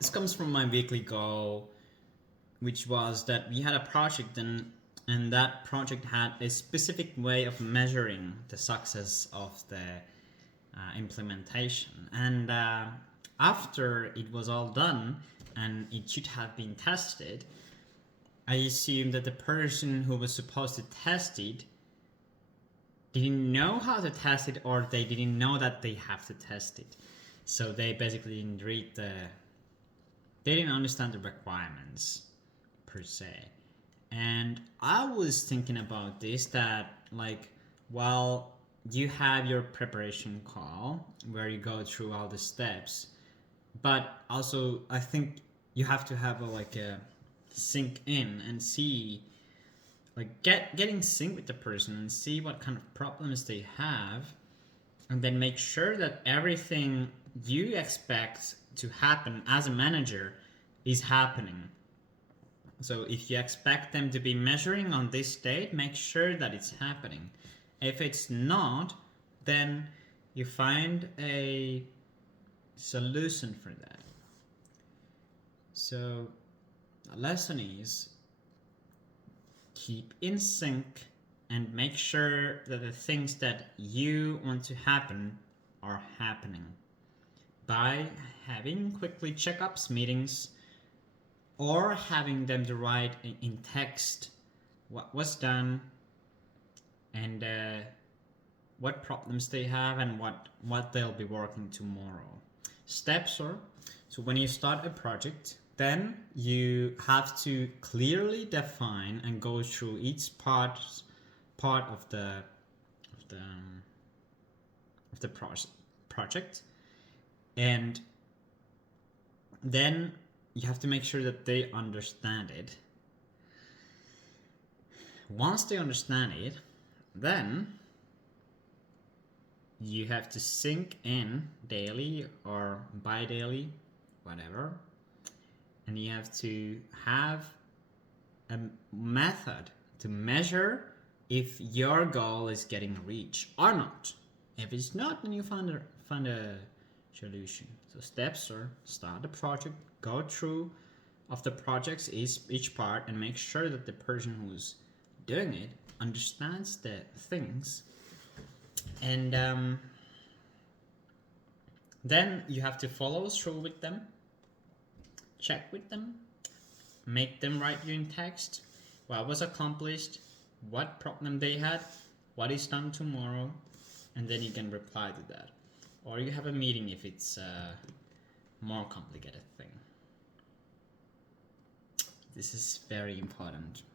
this comes from my weekly goal, which was that we had a project, and that project had a specific way of measuring the success of the implementation. And after it was all done and it should have been tested, I assume that the person who was supposed to test it didn't know how to test it, or they didn't know that they have to test it. So they basically didn't read they didn't understand the requirements per se. And I was thinking about this, that like, while you have your preparation call where you go through all the steps, but also I think you have to have a sink in and see, like, getting sync with the person and see what kind of problems they have, and then make sure that everything you expect to happen as a manager is happening. So if you expect them to be measuring on this date, make sure that it's happening. If it's not, then you find a solution for that. So the lesson is keep in sync and make sure that the things that you want to happen are happening by having quickly checkups, meetings, or having them to write in text what was done, and what problems they have, and what they'll be working tomorrow. Steps are, so when you start a project, then you have to clearly define and go through each part of the project, and then you have to make sure that they understand it. Once they understand it, then you have to sync in daily or bi-daily, whatever, and you have to have a method to measure if your goal is getting reached or not. If it's not, then you find a solution. So steps are: start the project, go through of the projects each part, and make sure that the person who's doing it understands the things. And then you have to follow through with them, check with them, make them write you in text what was accomplished, what problem they had, what is done tomorrow, and then you can reply to that. Or you have a meeting if it's a more complicated thing. This is very important.